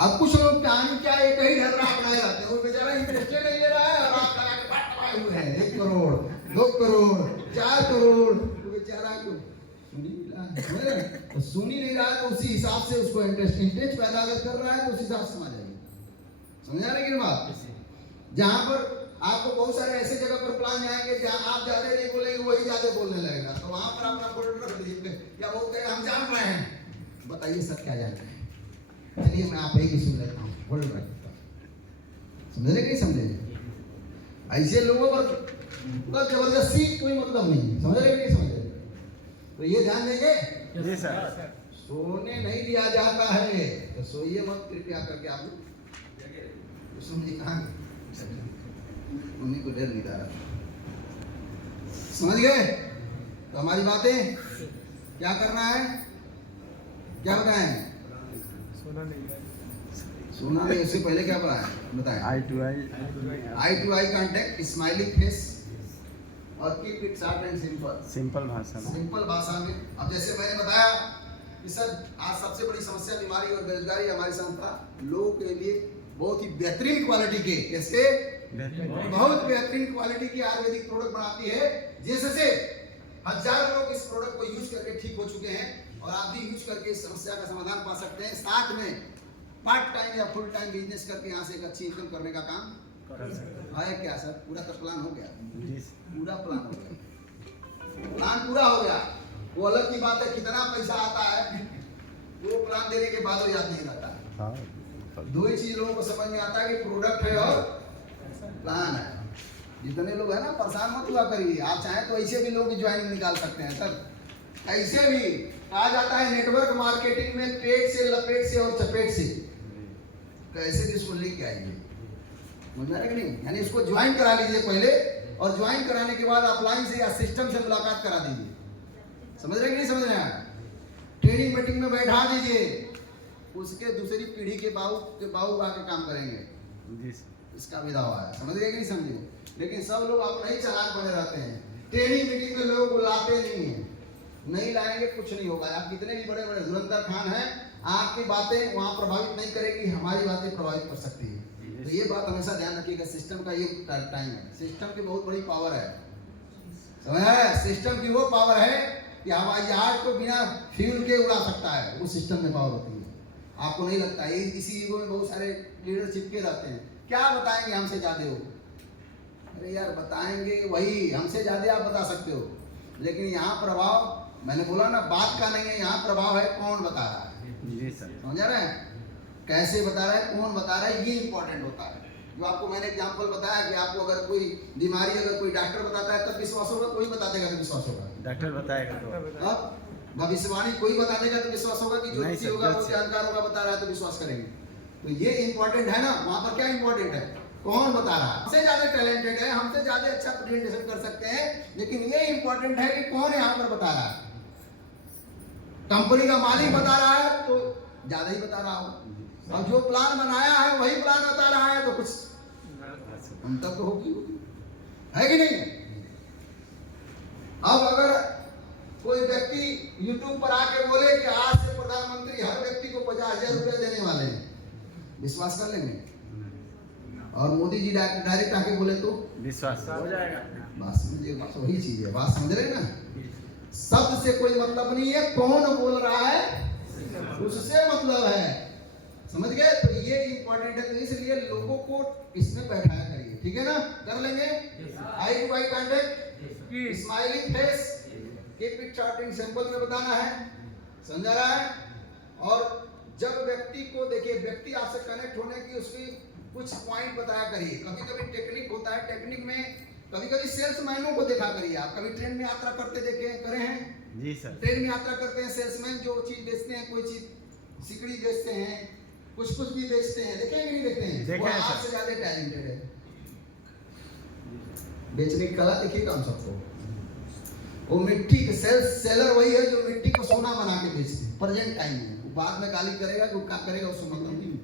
अब कुछ लोग कहानी क्या एक ही ढर रहा अपना जाते हैं, वो बेचारा इंटरेस्टेड नहीं ले रहा है और आप लगा के पटाए हुए हैं 1 करोड़ 2 करोड़ 4 करोड़, वो बेचारा को सुन ही नहीं रहा है, तो सुन ही नहीं रहा है, तो उसी हिसाब से उसको इंटरेस्ट पैदा अगर कर रहा है तो उस हिसाब से समझ आएगी। समझ आ रही है बात? जहाँ पर आपको बहुत सारे ऐसे जगह पर प्लान आएंगे जहाँ आप ज्यादा नहीं बोलेंगे वही ज्यादा बोलने लगेगा, तो वहां पर अपना बोर्ड रख दीजिए, या बोलते हैं हम जान रहे हैं, बताइए सर क्या जान रहे हैं? चलिए मैं आप ही सुन लेता हूँ, बोल रहा समझे नहीं समझे? ऐसे लोगों पर जबरदस्ती कोई मतलब नहीं, समझ रहे नहीं समझे? तो ये ध्यान देंगे जी सर। सोने नहीं दिया जाता है तो सोइए मत कृपया करके। आप लोग समझिए कहाँ उन्हीं को डर नहीं रहा, समझ गए? तो हमारी बातें क्या करना है, क्या बताएं? सोना नहीं, उससे पहले क्या बताएं? Eye to eye contact, smiling face और keep it short and simple. Simple भाषा में, सिंपल भाषा में। अब जैसे मैंने बताया कि सर आज सबसे बड़ी समस्या बीमारी और बेरोजगारी हमारी संस्था लोगों के लिए बहुत ही बेहतरीन क्वालिटी के, कैसे बहुत बेहतरीन क्वालिटी की आयुर्वेदिक प्रोडक्ट बनाती है, जिससे हजारों लोग इस प्रोडक्ट को यूज करके ठीक हो चुके हैं, और आप भी यूज करके इस समस्या का समाधान पा सकते हैं। साथ में पार्ट टाइम या फुल टाइम बिजनेस करके यहाँ से एक अच्छी इनकम करने का काम है। क्या सर पूरा का प्लान हो गया? पूरा प्लान हो गया, प्लान पूरा हो गया। वो अलग की बात है कितना पैसा आता है, वो प्लान देने के बाद वो याद नहीं रहता। दो ही चीज लोगों को समझ में आता है कि प्रोडक्ट है और प्लान है। जितने लोग हैं ना परेशान मत हुआ करिए, आप चाहें तो ऐसे भी लोग ज्वाइनिंग निकाल सकते हैं सर। ऐसे भी कहा जाता है नेटवर्क मार्केटिंग में पेट से लपेट से और चपेट से, कैसे भी इसको लेके आएंगे, समझ में आ रहा है कि नहीं? यानी इसको ज्वाइन करा लीजिए पहले, और ज्वाइन कराने के बाद ऑफलाइन से या सिस्टम से मुलाकात करा दीजिए। समझ रहे कि नहीं समझ रहे हैं? ट्रेनिंग मीटिंग में बैठा दीजिए, उसके दूसरी पीढ़ी के बाबू आके काम करेंगे, इसका विधा हुआ है। समझ गए कि नहीं समझे? लेकिन सब लोग अपना ही चालाक बने रहते हैं, ट्रेनिंग मीटिंग में लोग बुलाते नहीं है, नहीं लाएंगे कुछ नहीं होगा। आप कितने भी बड़े बड़े धुरंधर खान हैं, आपकी बातें वहां प्रभावित नहीं करेगी, हमारी बातें प्रभावित कर सकती है। तो ये बात हमेशा ध्यान रखिएगा, सिस्टम का ये टाइम है, सिस्टम की बहुत बड़ी पावर है, समझ है? सिस्टम की वो पावर है कि हवाई जहाज को बिना फ्यूल के उड़ा सकता है, वो सिस्टम में पावर होती है। आपको नहीं लगता है? इसी ईगो में बहुत सारे लीडर चिपके रहते हैं, क्या बताएंगे हमसे ज्यादा हो। अरे यार बताएंगे वही, हमसे ज्यादा आप बता सकते हो, लेकिन यहाँ प्रभाव मैंने बोला ना बात का नहीं है, यहाँ प्रभाव है कौन बता रहा है। जी सर। समझ रहे हैं? कैसे बता रहा है, कौन बता रहा है, ये इंपॉर्टेंट होता है। जो आपको मैंने एग्जांपल बताया कि आपको अगर कोई बीमारी अगर कोई डॉक्टर बताता है तब विश्वास होगा, कोई बता देगा तो विश्वास होगा? डॉक्टर बताएगा तो। अब भविष्यवाणी कोई बता देगा तो विश्वास होगा कि जो नहीं किसी सर, होगा वो जज से। जानकार होगा बता रहा है तो विश्वास करेंगे। तो ये इंपॉर्टेंट है ना, वहां पर क्या इंपॉर्टेंट है, कौन बता रहा है। हमसे ज्यादा टैलेंटेड है, हमसे ज्यादा अच्छा प्रेजेंटेशन कर सकते हैं, लेकिन ये इंपॉर्टेंट है कि कौन यहाँ पर बता रहा है। कंपनी का मालिक बता रहा है तो ज्यादा ही बता रहा होगा, और जो प्लान बनाया है वही प्लान बता रहा है तो कुछ अंतर तो होगी, है कि नहीं? अब अगर कोई व्यक्ति YouTube पर आके बोले कि आज से प्रधानमंत्री हर व्यक्ति को 50,000 रुपए देने वाले हैं, विश्वास कर लेंगे? और मोदी जी डायरेक्ट आके बोले तो विश्वास हो जाएगा। बात समझिए, बात वही चीज है, बात समझ रहे ना? शब्द से कोई मतलब नहीं है, कौन बोल रहा है उससे मतलब है, समझ गए? तो ये इंपॉर्टेंट है, तो इसलिए लोगों को इसमें बैठाया करिए, ठीक है ना? कर लेंगे eye to eye contact, smiling face, keep it short and simple में बताना है, समझ रहा है? और जब व्यक्ति को देखिए, व्यक्ति आपसे कनेक्ट होने की उसकी कुछ पॉइंट बताया करिए। कभी कभी टेक्निक होता है, टेक्निक में कभी कभी सेल्समैनों को देखा करिए। आप कभी ट्रेन में यात्रा करते देखे करे हैं? जी सर। ट्रेन में यात्रा करते हैं सेल्समैन, जो चीज बेचते हैं, कोई चीज सिकड़ी बेचते हैं, कुछ कुछ भी बेचते हैं, देखे कि नहीं देखते हैं? वो आपसे ज्यादा टैलेंटेड है, बेचने की कला देखिएगा हम सबको। वो मिट्टी के सेलर वही है जो मिट्टी को सोना बना के बेचते हैं प्रेजेंट टाइम में। वो बाद में गाली करेगा कि वो क्या करेगा उसको मतलब नहीं,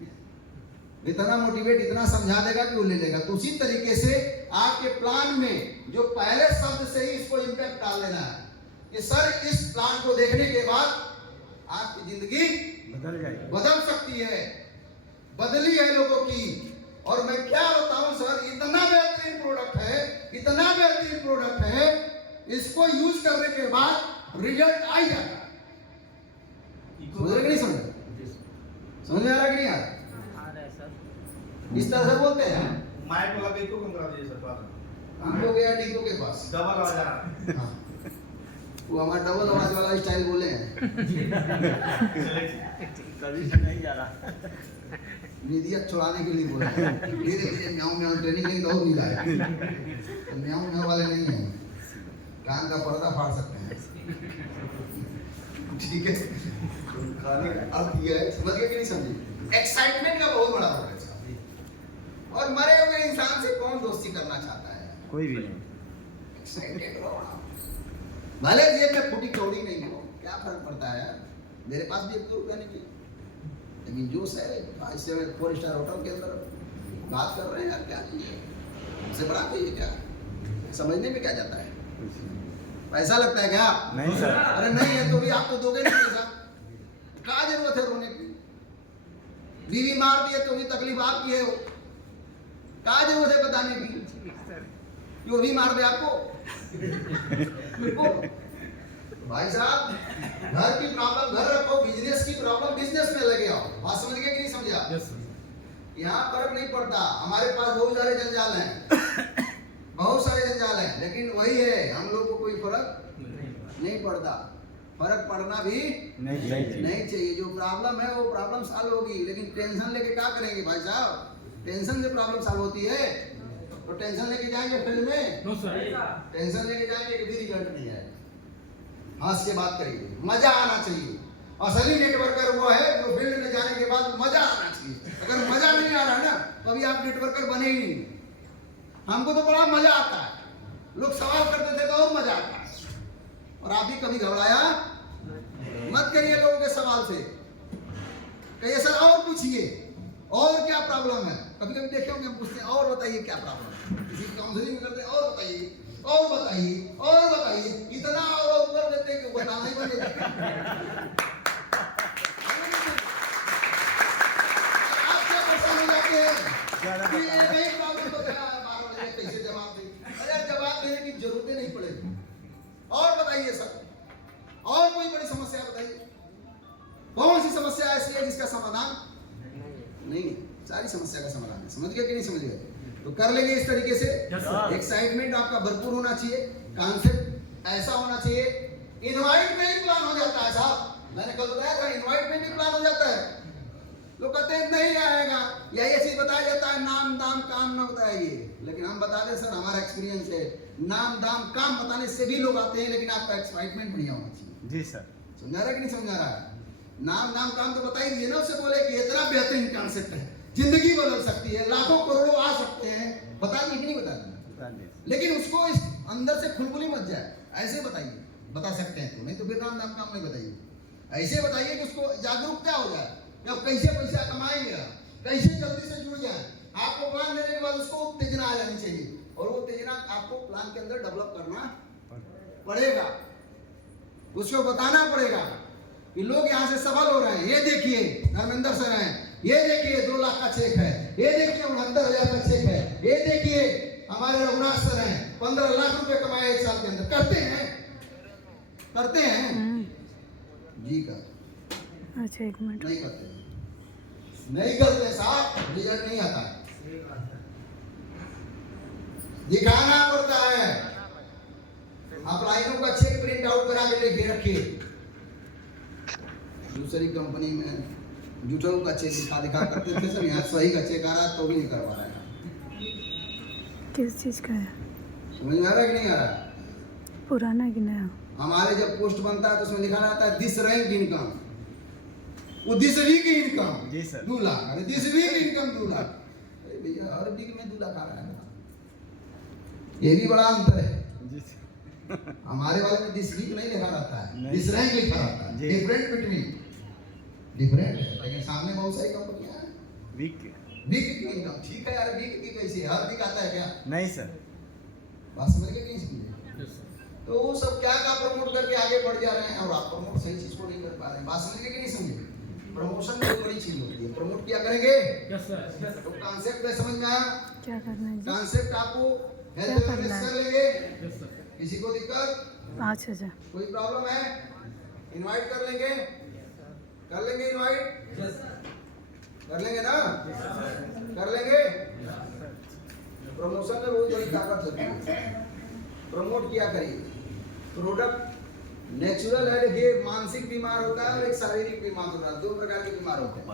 इतना मोटिवेट इतना समझा देगा कि वो ले लेगा। तो उसी तरीके से आपके प्लान में जो पहले शब्द से ही इसको इंपैक्ट डाल देना है कि सर इस प्लान को देखने के बाद आपकी जिंदगी बदल जाएगी, बदल सकती है। बदली है लोगों की। और मैं क्या बताऊं सर, इतना बेहतरीन प्रोडक्ट है, इतना बेहतरीन प्रोडक्ट है, इसको यूज करने के बाद रिजल्ट आ ही जाता है। समझ रहे कि नहीं समझ में आ रहा कि नहीं आ रहा? इस तरह से बोलते हैं माइक वाला को करा दीजिए सर बात हमको गया टीको के पास, डबल आ जा रहा हाँ, वो हमारा डबल आवाज वाला स्टाइल बोले हैं। कभी से नहीं जा रहा। निदियत छुड़ाने के लिए बोला है। धीरे धीरे म्याऊं म्याऊं ट्रेनिंग नहीं तो और मिला है, तो म्याऊं म्याऊं वाले नहीं हैं, कान का पर्दा फाड़ सकते हैं। ठीक है, खाने का अर्थ ये है, समझ गए कि नहीं समझे? एक्साइटमेंट का बहुत बड़ा रोल है साहब। और मरे हुए इंसान से कौन दोस्ती करना चाहता है? कोई भी नहीं। एक्साइटेड रहो आप। भले जेब में फूटी कौड़ी नहीं हो, क्या फर्क पड़ता है यार? मेरे पास भी 1 रुपया नहीं है, लेकिन जोश है। 5-4 स्टार होटल के अंदर बात कर रहे हैं यार, क्या चाहिए उससे बड़ा कोई है क्या? समझने में क्या जाता है? पैसा लगता है क्या? नहीं सर। अरे नहीं है तो भी आप तो दोगे नहीं पैसा, क्या जरूरत है रोने की? बीवी मार दिए तो भी तकलीफ आपकी है, वो क्या जरूरत है बताने की? वो भी मार दे आपको। भाई साहब, घर की प्रॉब्लम घर रखो, बिजनेस की प्रॉब्लम बिजनेस में लगे आओ। बात समझ गए कि नहीं समझा? यहाँ फर्क नहीं पड़ता। हमारे पास बहुत सारे जंजाल हैं, बहुत सारे जंजाल हैं, लेकिन वही है, हम लोग को कोई फर्क नहीं पड़ता। फर्क पड़ना भी नहीं चाहिए। जो प्रॉब्लम है वो प्रॉब्लम सॉल्व होगी, लेकिन टेंशन लेके क्या करेंगे भाई साहब? टेंशन से प्रॉब्लम सॉल्व होती है? तो टेंशन लेके जाएंगे फील्ड में? टेंशन लेके जाएंगे कि रिजल्ट नहीं है। हंस के बात करिए, मजा आना चाहिए। असली नेटवर्कर वो है जो फील्ड में जाने के बाद मजा आना चाहिए। अगर मजा नहीं आ रहा है ना, तो अभी आप नेटवर्कर बने ही नहीं। हमको तो बड़ा मजा आता है, लोग सवाल करते थे तो और मजा आता है। और आप भी कभी घबराया मत करिए लोगों के सवाल से, कहिए सर और पूछिए, और क्या प्रॉब्लम है? कभी कभी देखे होंगे हम पूछते हैं और बताइए क्या प्रॉब्लम है, किसी काउंसलिंग में करते हैं और बताइए और बताइए और बताइए, इतना और ऊपर देते हैं कि बताना ही बंद कर देते। आप क्या परेशान हो जाते हैं कि ये नहीं प्रॉब्लम बताया 12 बजे कैसे जवाब दें? अरे जवाब देने की जरूरत नहीं पड़ेगी। और बताइए सर, और कोई बड़ी समस्या बताइए, कौन सी समस्या ऐसी है जिसका समाधान नहीं है? सारी समस्या का समाधान है। समझ गए कि नहीं समझ गए? तो कर लेंगे इस तरीके से। एक्साइटमेंट आपका भरपूर होना चाहिए, कॉन्सेप्ट ऐसा होना चाहिए। इनवाइट में ही प्लान हो जाता है साहब, मैंने कल बताया था, इनवाइट में भी प्लान हो जाता है। लोग कहते हैं नहीं आएगा, या ये चीज बताया जाता है, नाम दाम काम ना बताइए। लेकिन हम बता दें सर, हमारा एक्सपीरियंस है, नाम दाम काम बताने से भी लोग आते हैं, लेकिन आपका एक्साइटमेंट बढ़िया होना चाहिए। जी सर। समझा रहा है कि नहीं समझा रहा है? नाम दाम काम तो बता ही दिए ना, उससे बोले कि इतना बेहतरीन कॉन्सेप्ट है, जिंदगी बदल सकती है, लाखों करोड़ों आ सकते हैं। बता दिए कि नहीं बता दिए? लेकिन उसको इस अंदर से खुलबुली मत जाए, ऐसे बताइए, बता सकते हैं तो, नहीं तो फिर नाम दाम काम नहीं बताइए। ऐसे बताइए कि उसको जागरूकता हो जाए, या कैसे पैसा कमाएंगे, कैसे जल्दी से जुड़ जाए। आपको प्लान देने के बाद उसको उत्तेजना आ जानी चाहिए, और वो उत्तेजना आपको प्लान के अंदर डेवलप करना पड़ेगा। उसको बताना पड़ेगा कि लोग यहाँ से सफल हो रहे हैं। ये देखिए धर्मेंद्र सर हैं, ये देखिए 2 लाख का चेक है, ये देखिए 69,000 का चेक है, ये देखिए हमारे रघुनाथ सर हैं 15 लाख रुपए कमाए 1 साल के अंदर। करते हैं जी का? अच्छा 1 मिनट। नहीं करते साहब, रिजल्ट नहीं आता, दिखाना पड़ता है। आप लाइनों का चेक प्रिंट आउट करा के लेके रखिए, दूसरी कंपनी में जुटों का चेक दिखा करते थे सर, यहाँ सही का चेक आ रहा तो भी नहीं करवा रहा है। किस चीज का है? समझ में आ रहा है कि नहीं आ रहा? पुराना कि नया? हमारे जब पोस्ट बनता है तो उसमें लिखा रहता है दिस रैंक इनकम, वो दिस वीक इनकम। जी सर। 2 लाख, अरे दिस वीक इनकम 2 लाख। अरे भैया हर वीक में 2 लाख आ रहा है, ये भी बड़ा अंतर है। जी सर। हमारे वाले में दिस वीक नहीं लिखा रहता है, दिस रैंक लिखा रहता है। जी। डिफरेंट बिटवीन, डिफरेंट है, लेकिन सामने बहुत सारी कंपनियां हैं। वीक की इनकम ठीक है यार, वीक की कैसी है? हर वीक आता है क्या? नहीं सर। बात समझ गए कि नहीं समझे? तो वो सब क्या प्रमोट करके आगे बढ़ जा रहे हैं, और आप प्रमोट सही चीज को नहीं कर पा रहे हैं। बात समझ गए कि नहीं समझे? प्रमोशन में बड़ी चीज होती है। प्रमोट क्या करेंगे? Yes sir. तो कॉन्सेप्ट में समझ में आया? क्या करना है जी? कॉन्सेप्ट आपको क्या हेल्थ करना अवेयरनेस है? कर लेंगे। Yes sir. किसी को दिक्कत 5000 कोई प्रॉब्लम है? इनवाइट कर लेंगे इनवाइट कर लेंगे ना? कर लेंगे। प्रमोशन में बहुत बड़ी ताकत होती है। प्रमोट किया करिए प्रोडक्ट नेचुरल है। देखिए मानसिक बीमार होता है और एक शारीरिक बीमार होता है, दो प्रकार के बीमार होते हैं।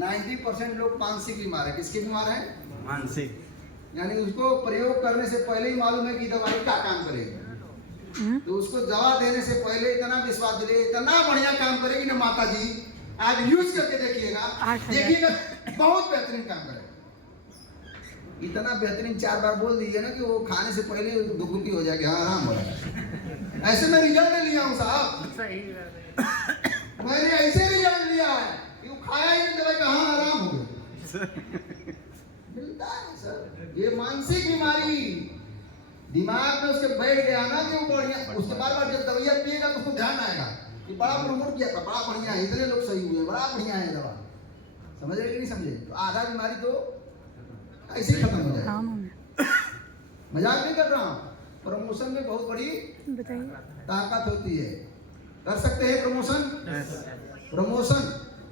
90% लोग मानसिक बीमार है। किसके बीमार है? मानसिक। यानी उसको प्रयोग करने से पहले ही मालूम है कि दवाई क्या काम करेगी, तो उसको दवा देने से पहले इतना विश्वास दिले, इतना बढ़िया काम करेगी ना माता जी, आज यूज करके देखिएगा बहुत बेहतरीन काम करेगा। इतना बेहतरीन 4 बार बोल दीजिए ना कि वो खाने से पहले दुखी हो जाएगा, हाँ आराम हो जाएगा। ऐसे मैं रिजल्ट लिया हूँ साहब, मैंने ऐसे रिजल्ट लिया है कि वो खाया ही नहीं दवाई का, हाँ आराम हो गया। मिलता है सर। ये मानसिक बीमारी दिमाग में उसके बैठ गया ना कि वो बढ़िया, उसके बाद जब दवाइयाँ पिएगा तो उसको ध्यान आएगा कि बड़ा प्रमोट किया था, बड़ा बढ़िया है, इतने लोग सही हुए, बड़ा बढ़िया है दवा। समझ रहे कि नहीं समझे? तो आधा बीमारी तो ऐसे ही खत्म हो जाएगा। मजाक नहीं कर रहा हूँ। प्रमोशन में बहुत बड़ी बताइए। ताकत होती है। कर सकते हैं प्रमोशन।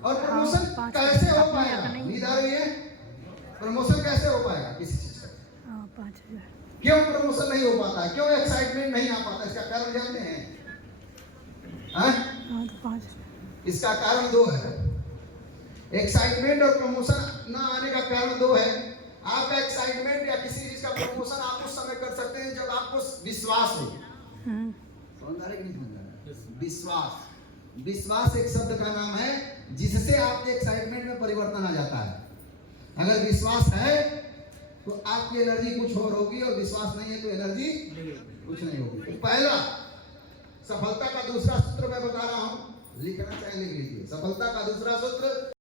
और प्रमोशन हाँ, कैसे हो अपने पाएगा? यहाँ नहीं। नींद आ रही है? प्रमोशन कैसे हो पाएगा किसी चीज का? 5000 क्यों प्रमोशन नहीं हो पाता है? क्यों एक्साइटमेंट नहीं आ पाता? इसका कारण जानते हैं? हाँ? हाँ तो 5000। इसका कारण 2 है। एक्साइटमेंट और प्रमोशन ना आने का कारण 2 है। आप एक्साइटमेंट या किसी चीज का प्रमोशन आप उस समय कर सकते हैं जब आपको विश्वास हो। समझ आ रहा है कि नहीं समझ आ रहा है? विश्वास एक शब्द का नाम है जिससे आपके एक्साइटमेंट में परिवर्तन आ जाता है। अगर विश्वास है तो आपकी एनर्जी कुछ और होगी, और विश्वास नहीं है तो एनर्जी कुछ नहीं होगी। तो पहला सफलता का दूसरा सूत्र मैं बता रहा हूं, लिखना चाहे लिख लीजिए। सफलता का दूसरा सूत्र